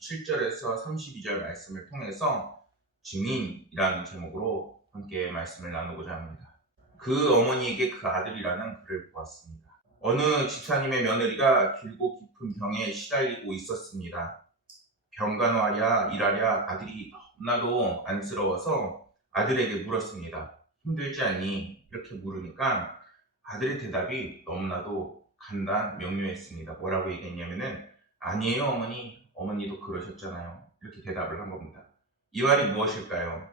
27절에서 32절 말씀을 통해서 증인이라는 제목으로 함께 말씀을 나누고자 합니다. 그 어머니에게 그 아들이라는 글을 보았습니다. 어느 집사님의 며느리가 길고 깊은 병에 시달리고 있었습니다. 병간호하랴 일하랴 아들이 너무나도 안쓰러워서 아들에게 물었습니다. 힘들지 않니? 이렇게 물으니까 아들의 대답이 너무나도 간단 명료했습니다. 뭐라고 얘기했냐면은 아니에요 어머니, 어머니도 그러셨잖아요. 이렇게 대답을 한 겁니다. 이 말이 무엇일까요?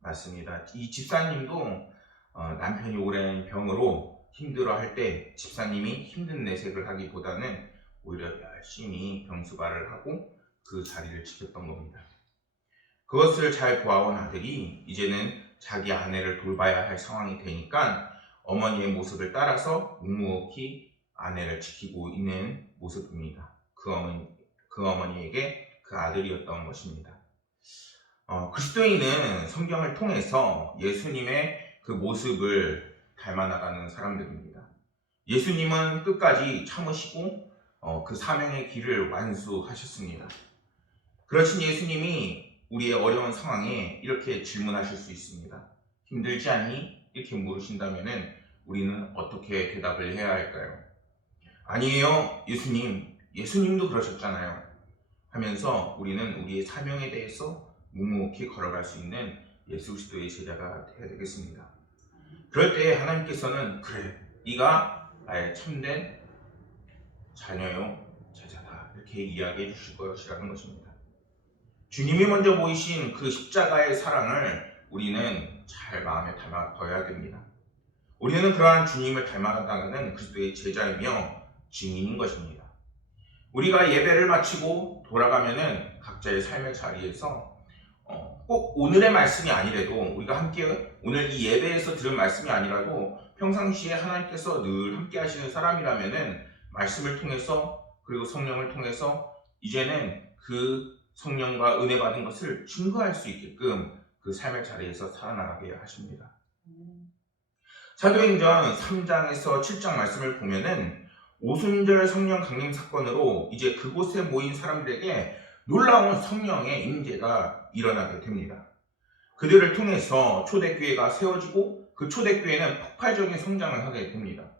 맞습니다. 이 집사님도 남편이 오랜 병으로 힘들어할 때 집사님이 힘든 내색을 하기보다는 오히려 열심히 병수발을 하고 그 자리를 지켰던 겁니다. 그것을 잘 보아온 아들이 이제는 자기 아내를 돌봐야 할 상황이 되니까 어머니의 모습을 따라서 묵묵히 아내를 지키고 있는 모습입니다. 그 어머니에게 그 아들이었던 것입니다. 그리스도인은 성경을 통해서 예수님의 그 모습을 닮아나가는 사람들입니다. 예수님은 끝까지 참으시고 그 사명의 길을 완수하셨습니다. 그러신 예수님이 우리의 어려운 상황에 이렇게 질문하실 수 있습니다. 힘들지 않니? 이렇게 물으신다면 우리는 어떻게 대답을 해야 할까요? 아니에요 예수님, 예수님도 그러셨잖아요 하면서 우리는 우리의 사명에 대해서 묵묵히 걸어갈 수 있는 예수 그리스도의 제자가 되어야 되겠습니다. 그럴 때 하나님께서는 그래, 네가 나의 참된 자녀요 제자다 이렇게 이야기해 주실 것이라는 것입니다. 주님이 먼저 보이신 그 십자가의 사랑을 우리는 잘 마음에 담아둬야 됩니다. 우리는 그러한 주님을 닮아가는 그리스도의 제자이며 증인인 것입니다. 우리가 예배를 마치고 돌아가면은 각자의 삶의 자리에서 꼭 오늘의 말씀이 아니래도 우리가 함께 오늘 이 예배에서 들은 말씀이 아니라도 평상시에 하나님께서 늘 함께 하시는 사람이라면은 말씀을 통해서 그리고 성령을 통해서 이제는 그 성령과 은혜 받은 것을 증거할 수 있게끔 그 삶의 자리에서 살아나가게 하십니다. 사도행전 3장에서 7장 말씀을 보면은 오순절 성령 강림 사건으로 이제 그곳에 모인 사람들에게 놀라운 성령의 임재가 일어나게 됩니다. 그들을 통해서 초대교회가 세워지고 그 초대교회는 폭발적인 성장을 하게 됩니다.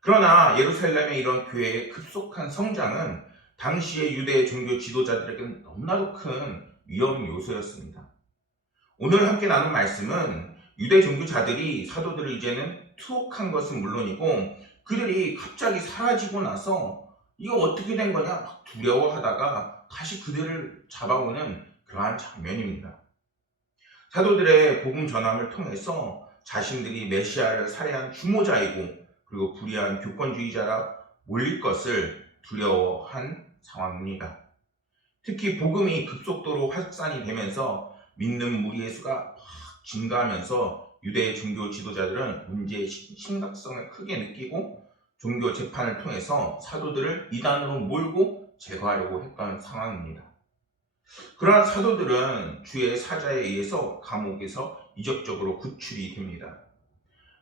그러나 예루살렘의 이런 교회의 급속한 성장은 당시의 유대 종교 지도자들에게는 너무나도 큰 위험 요소였습니다. 오늘 함께 나눈 말씀은 유대 종교자들이 사도들을 이제는 투옥한 것은 물론이고 그들이 갑자기 사라지고 나서 이거 어떻게 된 거냐 막 두려워하다가 다시 그들을 잡아오는 그러한 장면입니다. 사도들의 복음 전함을 통해서 자신들이 메시아를 살해한 주모자이고 그리고 불의한 교권주의자라 몰릴 것을 두려워한 상황입니다. 특히 복음이 급속도로 확산이 되면서 믿는 무리의 수가 확 증가하면서 유대 종교 지도자들은 문제의 심각성을 크게 느끼고 종교 재판을 통해서 사도들을 이단으로 몰고 제거하려고 했던 상황입니다. 그러나 사도들은 주의 사자에 의해서 감옥에서 이적적으로 구출이 됩니다.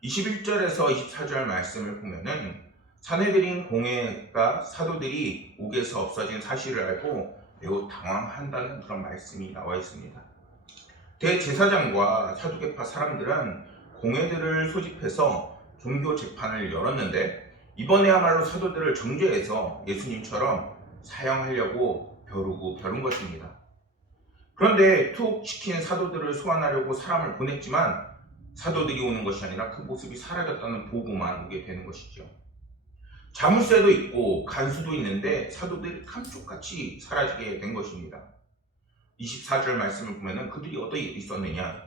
21절에서 24절 말씀을 보면은 사내들인 공회가 사도들이 옥에서 없어진 사실을 알고 매우 당황한다는 그런 말씀이 나와 있습니다. 대제사장과 사두개파 사람들은 공회들을 소집해서 종교 재판을 열었는데 이번에야말로 사도들을 정죄해서 예수님처럼 사형하려고 벼른 것입니다. 그런데 투옥시킨 사도들을 소환하려고 사람을 보냈지만 사도들이 오는 것이 아니라 그 모습이 사라졌다는 보고만 오게 되는 것이죠. 자물쇠도 있고 간수도 있는데 사도들이 감쪽같이 사라지게 된 것입니다. 24절 말씀을 보면 그들이 어디에 있었느냐?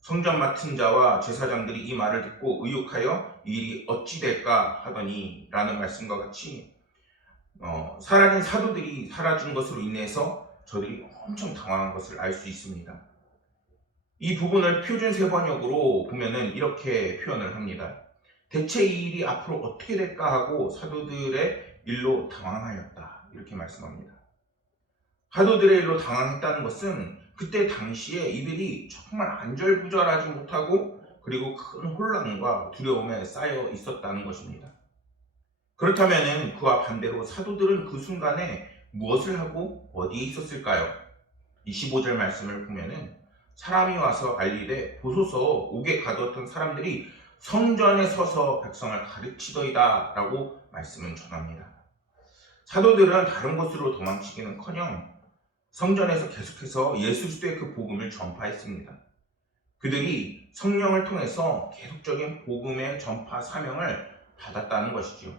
성전 맡은 자와 제사장들이 이 말을 듣고 의혹하여 이 일이 어찌 될까 하더니 라는 말씀과 같이 사라진 사도들이 사라진 것으로 인해서 저들이 엄청 당황한 것을 알 수 있습니다. 이 부분을 표준 세번역으로 보면은 이렇게 표현을 합니다. 대체 이 일이 앞으로 어떻게 될까 하고 사도들의 일로 당황하였다. 이렇게 말씀합니다. 사도들의 일로 당황했다는 것은 그때 당시에 이들이 정말 안절부절하지 못하고 그리고 큰 혼란과 두려움에 쌓여 있었다는 것입니다. 그렇다면 그와 반대로 사도들은 그 순간에 무엇을 하고 어디에 있었을까요? 25절 말씀을 보면은 사람이 와서 알리되 보소서 옥에 가두었던 사람들이 성전에 서서 백성을 가르치더이다 라고 말씀은 전합니다. 사도들은 다른 곳으로 도망치기는커녕 성전에서 계속해서 예수 그리스도의 그 복음을 전파했습니다. 그들이 성령을 통해서 계속적인 복음의 전파 사명을 받았다는 것이죠.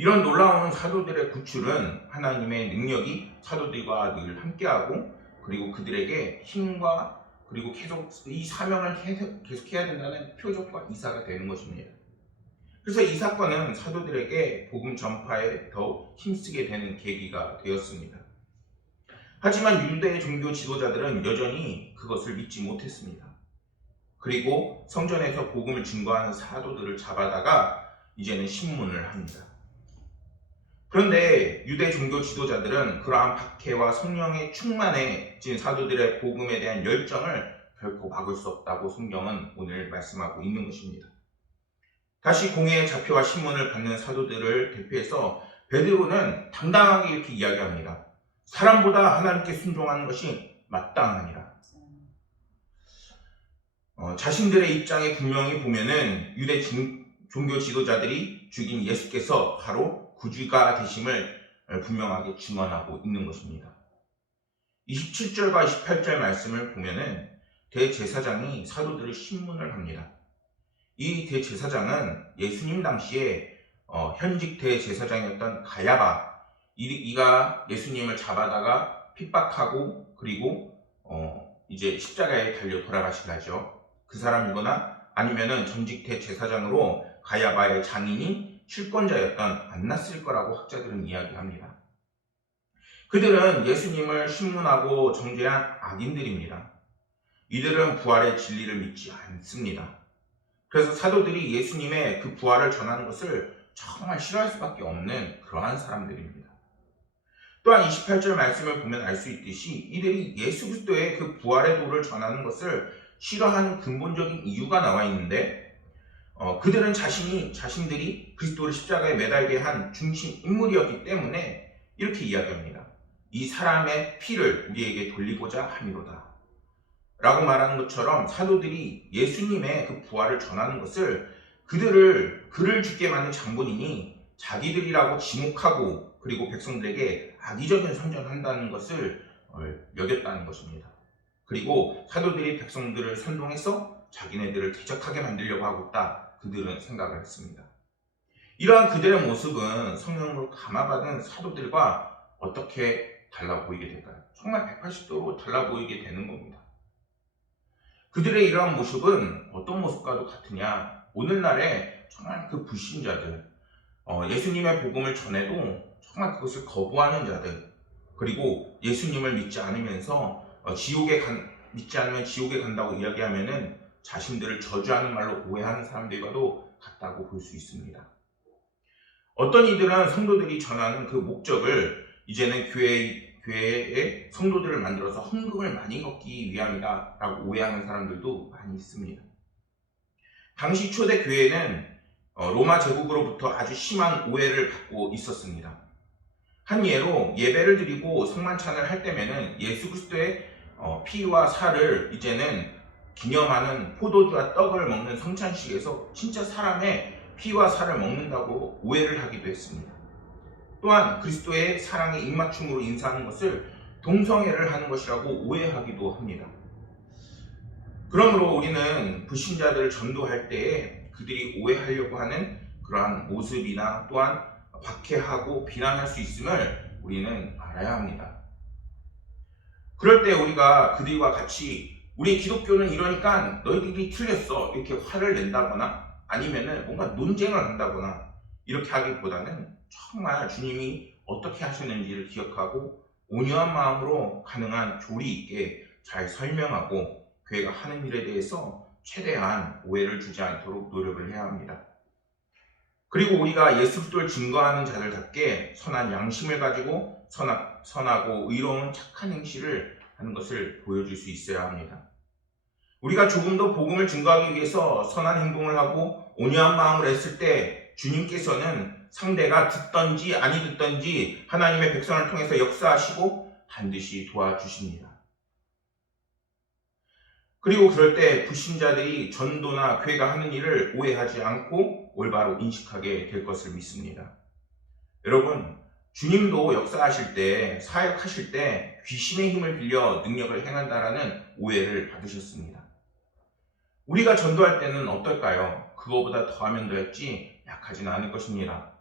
이런 놀라운 사도들의 구출은 하나님의 능력이 사도들과 늘 함께하고 그리고 그들에게 힘과 그리고 계속 이 사명을 계속해야 된다는 표적과 이사가 되는 것입니다. 그래서 이 사건은 사도들에게 복음 전파에 더욱 힘쓰게 되는 계기가 되었습니다. 하지만 유대의 종교 지도자들은 여전히 그것을 믿지 못했습니다. 그리고 성전에서 복음을 증거하는 사도들을 잡아다가 이제는 신문을 합니다. 그런데 유대 종교 지도자들은 그러한 박해와 성령의 충만해진 사도들의 복음에 대한 열정을 결코 막을 수 없다고 성경은 오늘 말씀하고 있는 것입니다. 다시 공회의 좌표와 신문을 받는 사도들을 대표해서 베드로는 당당하게 이렇게 이야기합니다. 사람보다 하나님께 순종하는 것이 마땅하니라. 자신들의 입장에 분명히 보면은 유대 종교 지도자들이 죽인 예수께서 바로 구주가 되심을 분명하게 증언하고 있는 것입니다. 27절과 28절 말씀을 보면은 대제사장이 사도들을 신문을 합니다. 이 대제사장은 예수님 당시에 현직 대제사장이었던 가야바, 이가 예수님을 잡아다가 핍박하고 그리고 이제 십자가에 달려 돌아가시게 하죠. 그 사람이거나 아니면은 전직 대제사장으로 가야바의 장인이 실권자였던 안나스일 거라고 학자들은 이야기합니다. 그들은 예수님을 신문하고 정죄한 악인들입니다. 이들은 부활의 진리를 믿지 않습니다. 그래서 사도들이 예수님의 그 부활을 전하는 것을 정말 싫어할 수밖에 없는 그러한 사람들입니다. 또한 28절 말씀을 보면 알 수 있듯이 이들이 예수 그리스도의 그 부활의 도를 전하는 것을 싫어하는 근본적인 이유가 나와 있는데 그들은 자신들이 그리스도를 십자가에 매달게 한 중심 인물이었기 때문에 이렇게 이야기합니다. 이 사람의 피를 우리에게 돌리고자 함이로다 라고 말하는 것처럼 사도들이 예수님의 그 부활을 전하는 것을 그를 죽게 만든 장본인이 자기들이라고 지목하고 그리고 백성들에게 악의적인 선전한다는 것을 여겼다는 것입니다. 그리고 사도들이 백성들을 선동해서 자기네들을 대적하게 만들려고 하고 있다. 그들은 생각을 했습니다. 이러한 그들의 모습은 성령으로 감화받은 사도들과 어떻게 달라 보이게 될까요? 정말 180도로 달라 보이게 되는 겁니다. 그들의 이러한 모습은 어떤 모습과도 같으냐? 오늘날에 정말 그 불신자들, 예수님의 복음을 전해도 정말 그것을 거부하는 자들, 그리고 예수님을 믿지 않으면서 믿지 않으면 지옥에 간다고 이야기하면은 자신들을 저주하는 말로 오해하는 사람들과도 같다고 볼 수 있습니다. 어떤 이들은 성도들이 전하는 그 목적을 이제는 교회의 성도들을 만들어서 헌금을 많이 걷기 위함이다 라고 오해하는 사람들도 많이 있습니다. 당시 초대 교회는 로마 제국으로부터 아주 심한 오해를 받고 있었습니다. 한 예로 예배를 드리고 성만찬을 할 때면은 예수 그리스도의 피와 살을 이제는 기념하는 포도주와 떡을 먹는 성찬식에서 진짜 사람의 피와 살을 먹는다고 오해를 하기도 했습니다. 또한 그리스도의 사랑의 입맞춤으로 인사하는 것을 동성애를 하는 것이라고 오해하기도 합니다. 그러므로 우리는 불신자들을 전도할 때에 그들이 오해하려고 하는 그러한 모습이나 또한 박해하고 비난할 수 있음을 우리는 알아야 합니다. 그럴 때 우리가 그들과 같이 우리 기독교는 이러니까 너희들이 틀렸어 이렇게 화를 낸다거나 아니면은 뭔가 논쟁을 한다거나 이렇게 하기보다는 정말 주님이 어떻게 하셨는지를 기억하고 온유한 마음으로 가능한 조리 있게 잘 설명하고 교회가 하는 일에 대해서 최대한 오해를 주지 않도록 노력을 해야 합니다. 그리고 우리가 예수 그리스도를 증거하는 자들답게 선한 양심을 가지고 선하고 의로운 착한 행실을 하는 것을 보여줄 수 있어야 합니다. 우리가 조금 더 복음을 증거하기 위해서 선한 행동을 하고 온유한 마음을 했을 때 주님께서는 상대가 듣든지 아니 듣든지 하나님의 백성을 통해서 역사하시고 반드시 도와주십니다. 그리고 그럴 때 불신자들이 전도나 교회가 하는 일을 오해하지 않고 올바로 인식하게 될 것을 믿습니다. 여러분, 주님도 역사하실 때, 사역하실 때 귀신의 힘을 빌려 능력을 행한다라는 오해를 받으셨습니다. 우리가 전도할 때는 어떨까요? 그거보다 더하면 더했지 약하지는 않을 것입니다.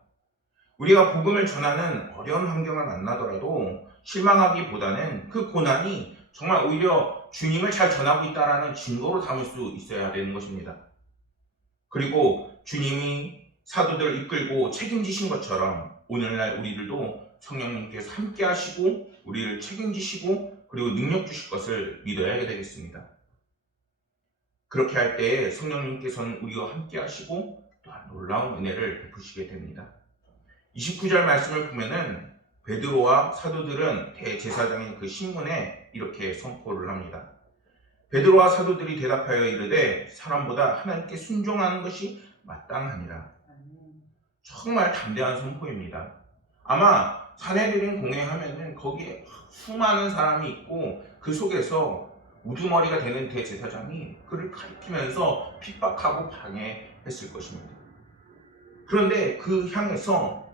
우리가 복음을 전하는 어려운 환경을 만나더라도 실망하기보다는 그 고난이 정말 오히려 주님을 잘 전하고 있다는 증거로 삼을 수 있어야 되는 것입니다. 그리고 주님이 사도들을 이끌고 책임지신 것처럼 오늘날 우리들도 성령님께서 함께 하시고 우리를 책임지시고 그리고 능력 주실 것을 믿어야 되겠습니다. 그렇게 할 때 성령님께서는 우리와 함께 하시고 또한 놀라운 은혜를 베푸시게 됩니다. 29절 말씀을 보면은 베드로와 사도들은 대제사장의 그 신문에 이렇게 선포를 합니다. 베드로와 사도들이 대답하여 이르되 사람보다 하나님께 순종하는 것이 마땅하니라. 정말 담대한 선포입니다. 아마 사내들인 공회하면은 거기에 수많은 사람이 있고 그 속에서 우두머리가 되는 대제사장이 그를 가리키면서 핍박하고 방해했을 것입니다. 그런데 그 향에서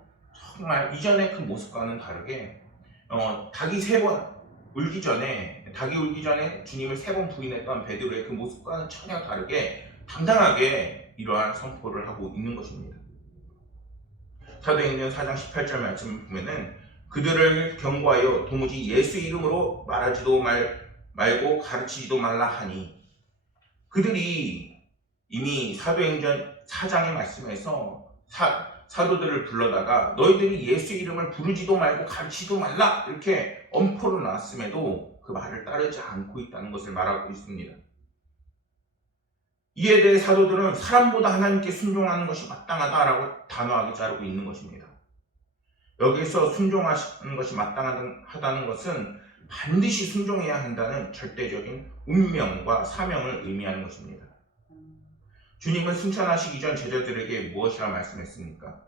정말 이전의 그 모습과는 다르게 닭이 울기 전에 주님을 3번 부인했던 베드로의 그 모습과는 전혀 다르게 당당하게 이러한 선포를 하고 있는 것입니다. 사도행전 4장 18절 말씀을 보면은 그들을 경고하여 도무지 예수 이름으로 말하지도 말고 가르치지도 말라 하니, 그들이 이미 사도행전 4장의 말씀에서 사도들을 불러다가 너희들이 예수 이름을 부르지도 말고 가르치지도 말라 이렇게 엄포로 놨음에도 그 말을 따르지 않고 있다는 것을 말하고 있습니다. 이에 대해 사도들은 사람보다 하나님께 순종하는 것이 마땅하다라고 단호하게 자르고 있는 것입니다. 여기서 순종하는 것이 마땅하다는 것은 반드시 순종해야 한다는 절대적인 운명과 사명을 의미하는 것입니다. 주님은 승천하시기 전 제자들에게 무엇이라 말씀했습니까?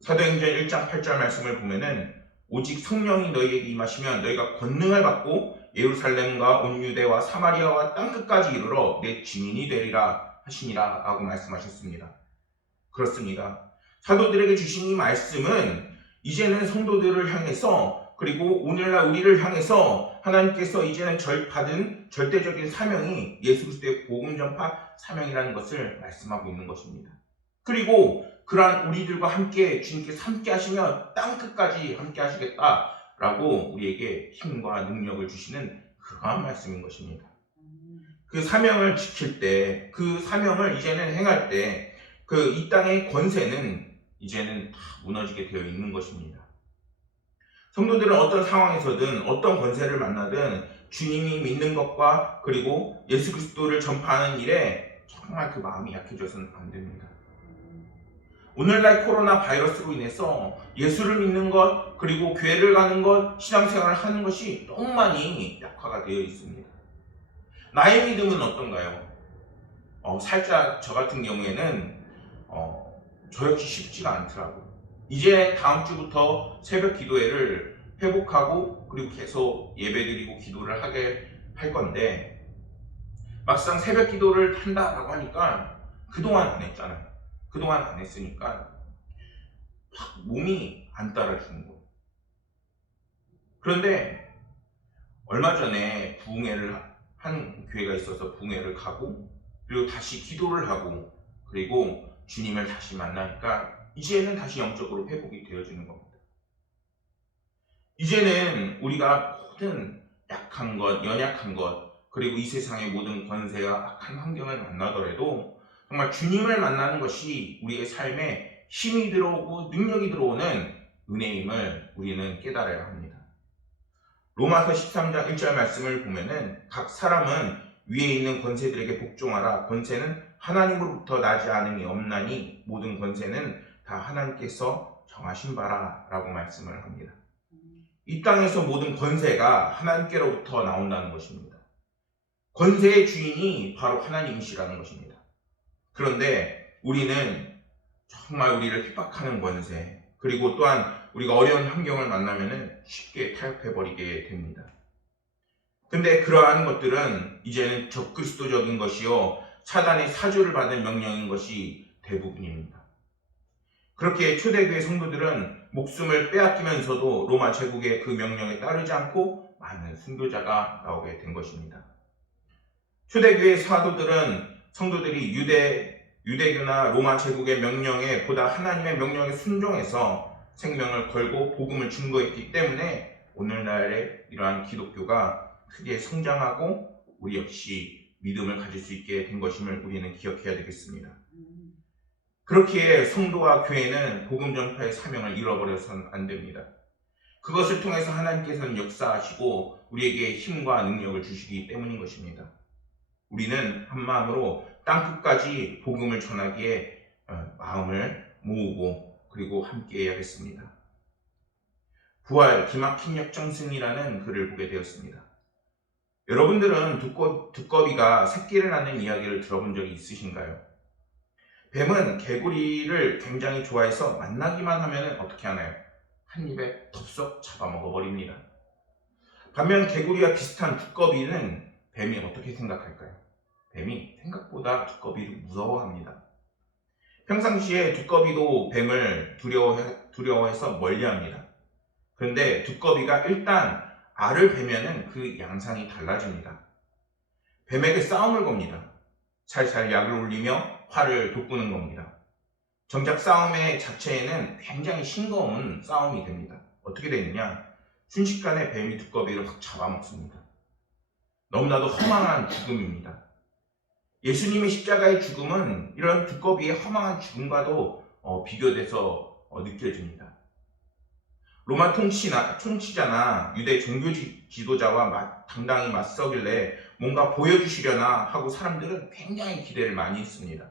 사도행전 1장 8절 말씀을 보면은 오직 성령이 너희에게 임하시면 너희가 권능을 받고 예루살렘과 온 유대와 사마리아와 땅끝까지 이르러 내 증인이 되리라 하시니라 라고 말씀하셨습니다. 그렇습니다. 사도들에게 주신 이 말씀은 이제는 성도들을 향해서 그리고 오늘날 우리를 향해서 하나님께서 이제는 받은 절대적인 사명이 예수 그리스도의 복음 전파 사명이라는 것을 말씀하고 있는 것입니다. 그리고 그러한 우리들과 함께 주님께서 함께 하시면 땅끝까지 함께 하시겠다라고 우리에게 힘과 능력을 주시는 그러한 말씀인 것입니다. 그 사명을 지킬 때, 그 사명을 이제는 행할 때 이 땅의 권세는 이제는 다 무너지게 되어 있는 것입니다. 성도들은 어떤 상황에서든 어떤 권세를 만나든 주님이 믿는 것과 그리고 예수 그리스도를 전파하는 일에 정말 그 마음이 약해져서는 안 됩니다. 오늘날 코로나 바이러스로 인해서 예수를 믿는 것 그리고 교회를 가는 것 신앙생활을 하는 것이 너무 많이 약화가 되어 있습니다. 나의 믿음은 어떤가요? 살짝 저 같은 경우에는 저 역시 쉽지가 않더라고요. 이제 다음 주부터 새벽 기도회를 회복하고 그리고 계속 예배드리고 기도를 하게 할 건데 막상 새벽 기도를 한다라고 하니까 그동안 안 했잖아요. 그동안 안 했으니까 몸이 안 따라주는 거예요. 그런데 얼마 전에 부흥회를 한 교회가 있어서 부흥회를 가고 그리고 다시 기도를 하고 그리고 주님을 다시 만나니까 이제는 다시 영적으로 회복이 되어지는 겁니다. 이제는 우리가 모든 약한 것, 연약한 것, 그리고 이 세상의 모든 권세와 악한 환경을 만나더라도 정말 주님을 만나는 것이 우리의 삶에 힘이 들어오고 능력이 들어오는 은혜임을 우리는 깨달아야 합니다. 로마서 13장 1절 말씀을 보면은 각 사람은 위에 있는 권세들에게 복종하라. 권세는 하나님으로부터 나지 않음이 없나니 모든 권세는 다 하나님께서 정하신 바라 라고 말씀을 합니다. 이 땅에서 모든 권세가 하나님께로부터 나온다는 것입니다. 권세의 주인이 바로 하나님이시라는 것입니다. 그런데 우리는 정말 우리를 핍박하는 권세, 그리고 또한 우리가 어려운 환경을 만나면 쉽게 타협해버리게 됩니다. 근데 그러한 것들은 이제는 적그리스도적인 것이요, 사단의 사주를 받은 명령인 것이 대부분입니다. 그렇게 초대교회 성도들은 목숨을 빼앗기면서도 로마 제국의 그 명령에 따르지 않고 많은 순교자가 나오게 된 것입니다. 초대교회 성도들이 유대교나 로마 제국의 명령에 보다 하나님의 명령에 순종해서 생명을 걸고 복음을 증거했기 때문에 오늘날의 이러한 기독교가 크게 성장하고 우리 역시 믿음을 가질 수 있게 된 것임을 우리는 기억해야 되겠습니다. 그렇기에 성도와 교회는 복음 전파의 사명을 잃어버려서는 안 됩니다. 그것을 통해서 하나님께서는 역사하시고 우리에게 힘과 능력을 주시기 때문인 것입니다. 우리는 한마음으로 땅끝까지 복음을 전하기에 마음을 모으고 그리고 함께 해야겠습니다. 부활 기막힌 역정승이라는 글을 보게 되었습니다. 여러분들은 두꺼비가 새끼를 낳는 이야기를 들어본 적이 있으신가요? 뱀은 개구리를 굉장히 좋아해서 만나기만 하면 어떻게 하나요? 한 입에 덥석 잡아먹어버립니다. 반면 개구리와 비슷한 두꺼비는 뱀이 어떻게 생각할까요? 뱀이 생각보다 두꺼비를 무서워합니다. 평상시에 두꺼비도 뱀을 두려워해서 멀리합니다. 그런데 두꺼비가 일단 알을 베면은 그 양상이 달라집니다. 뱀에게 싸움을 겁니다. 살살 약을 올리며 활을 돋구는 겁니다. 정작 싸움의 자체에는 굉장히 싱거운 싸움이 됩니다. 어떻게 되느냐? 순식간에 뱀이 두꺼비를 확 잡아먹습니다. 너무나도 허망한 죽음입니다. 예수님의 십자가의 죽음은 이런 두꺼비의 허망한 죽음과도 비교돼서 느껴집니다. 로마 통치자나 유대 종교 지도자와 당당히 맞서길래 뭔가 보여주시려나 하고 사람들은 굉장히 기대를 많이 했습니다.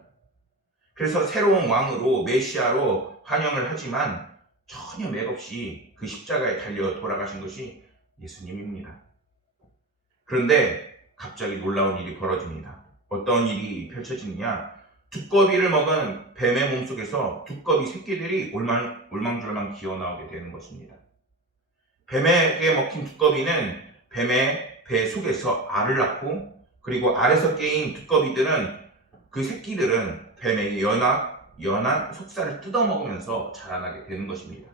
그래서 새로운 왕으로 메시아로 환영을 하지만 전혀 맥없이 그 십자가에 달려 돌아가신 것이 예수님입니다. 그런데 갑자기 놀라운 일이 벌어집니다. 어떤 일이 펼쳐지느냐? 두꺼비를 먹은 뱀의 몸속에서 두꺼비 새끼들이 올망졸망 기어나오게 되는 것입니다. 뱀에게 먹힌 두꺼비는 뱀의 배 속에서 알을 낳고, 그리고 알에서 깨인 두꺼비들은, 그 새끼들은 뱀의 연한 속살을 뜯어먹으면서 자라나게 되는 것입니다.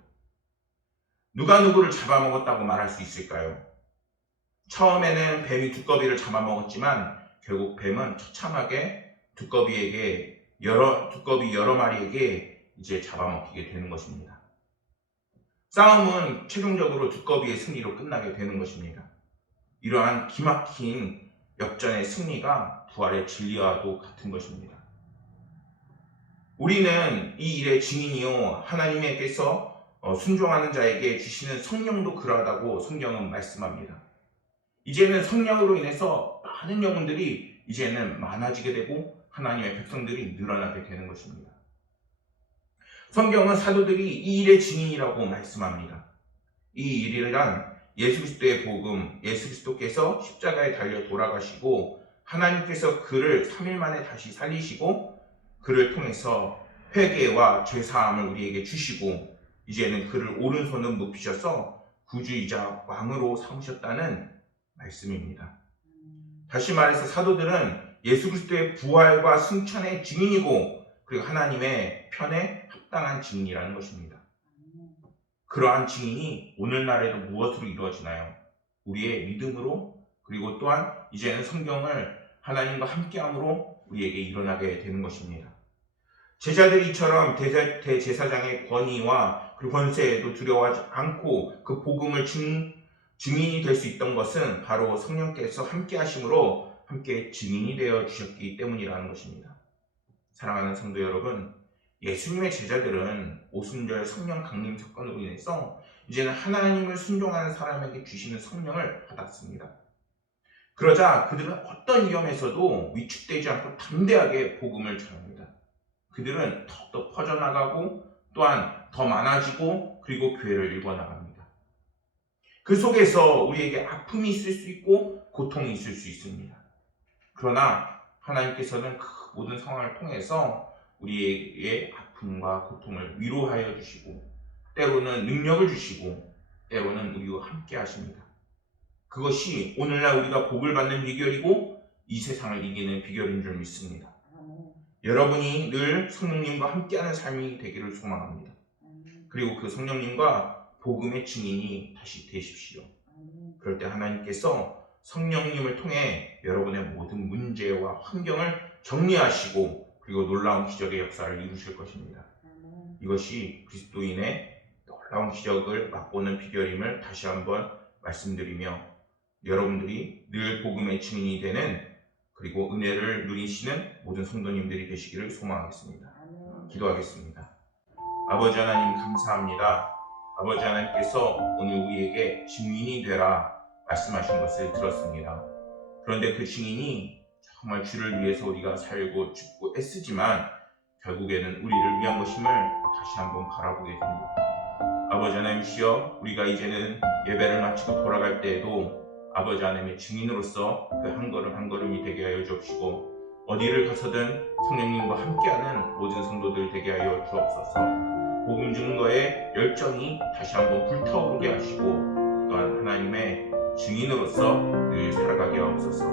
누가 누구를 잡아먹었다고 말할 수 있을까요? 처음에는 뱀이 두꺼비를 잡아먹었지만 결국 뱀은 처참하게 두꺼비 여러 마리에게 이제 잡아먹히게 되는 것입니다. 싸움은 최종적으로 두꺼비의 승리로 끝나게 되는 것입니다. 이러한 기막힌 역전의 승리가 부활의 진리와도 같은 것입니다. 우리는 이 일의 증인이요, 하나님께서 순종하는 자에게 주시는 성령도 그러하다고 성경은 말씀합니다. 이제는 성령으로 인해서 많은 영혼들이 이제는 많아지게 되고 하나님의 백성들이 늘어나게 되는 것입니다. 성경은 사도들이 이 일의 증인이라고 말씀합니다. 이 일이란 예수 그리스도의 복음, 예수 그리스도께서 십자가에 달려 돌아가시고 하나님께서 그를 3일 만에 다시 살리시고 그를 통해서 회개와 죄사함을 우리에게 주시고 이제는 그를 오른손으로 높이셔서 구주이자 왕으로 삼으셨다는 말씀입니다. 다시 말해서 사도들은 예수 그리스도의 부활과 승천의 증인이고 그리고 하나님의 편에 합당한 증인이라는 것입니다. 그러한 증인이 오늘날에도 무엇으로 이루어지나요? 우리의 믿음으로, 그리고 또한 이제는 성경을 하나님과 함께함으로 우리에게 일어나게 되는 것입니다. 제자들이 이처럼 대제사장의 권위와 그 권세에도 두려워하지 않고 그 복음을 증인이 될 수 있던 것은 바로 성령께서 함께 하심으로 함께 증인이 되어 주셨기 때문이라는 것입니다. 사랑하는 성도 여러분, 예수님의 제자들은 오순절 성령 강림 사건으로 인해서 이제는 하나님을 순종하는 사람에게 주시는 성령을 받았습니다. 그러자 그들은 어떤 위험에서도 위축되지 않고 담대하게 복음을 전합니다. 그들은 더욱더 퍼져나가고 또한 더 많아지고 그리고 교회를 일궈나갑니다. 그 속에서 우리에게 아픔이 있을 수 있고 고통이 있을 수 있습니다. 그러나 하나님께서는 그 모든 상황을 통해서 우리의 아픔과 고통을 위로하여 주시고 때로는 능력을 주시고 때로는 우리와 함께 하십니다. 그것이 오늘날 우리가 복을 받는 비결이고 이 세상을 이기는 비결인 줄 믿습니다. 여러분이 늘 성령님과 함께하는 삶이 되기를 소망합니다. 그리고 그 성령님과 복음의 증인이 다시 되십시오. 그럴 때 하나님께서 성령님을 통해 여러분의 모든 문제와 환경을 정리하시고 그리고 놀라운 기적의 역사를 이루실 것입니다. 이것이 그리스도인의 놀라운 기적을 맛보는 비결임을 다시 한번 말씀드리며 여러분들이 늘 복음의 증인이 되는 그리고 은혜를 누리시는 모든 성도님들이 되시기를 소망하겠습니다. 기도하겠습니다. 아버지 하나님 감사합니다. 아버지 하나님께서 오늘 우리에게 증인이 되라 말씀하신 것을 들었습니다. 그런데 그 증인이 정말 주를 위해서 우리가 살고 죽고 애쓰지만 결국에는 우리를 위한 것임을 다시 한번 바라보게 됩니다. 아버지 하나님이시여 우리가 이제는 예배를 마치고 돌아갈 때에도 아버지 하나님의 증인으로서 그 한 걸음 한 걸음이 되게 하여 주옵시고 어디를 가서든 성령님과 함께하는 모든 성도들 되게 하여 주옵소서. 복음 증거의 열정이 다시 한번 불타오르게 하시고 또한 하나님의 증인으로서 늘 살아가게 하옵소서.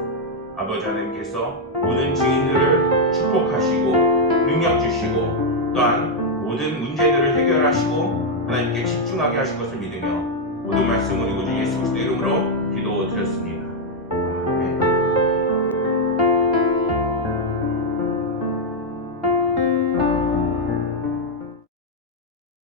아버지 하나님께서 모든 증인들을 축복하시고 능력 주시고 또한 모든 문제들을 해결하시고 하나님께 집중하게 하실 것을 믿으며 모든 말씀 우리 구주 예수 그리스도 이름으로 기도드렸습니다.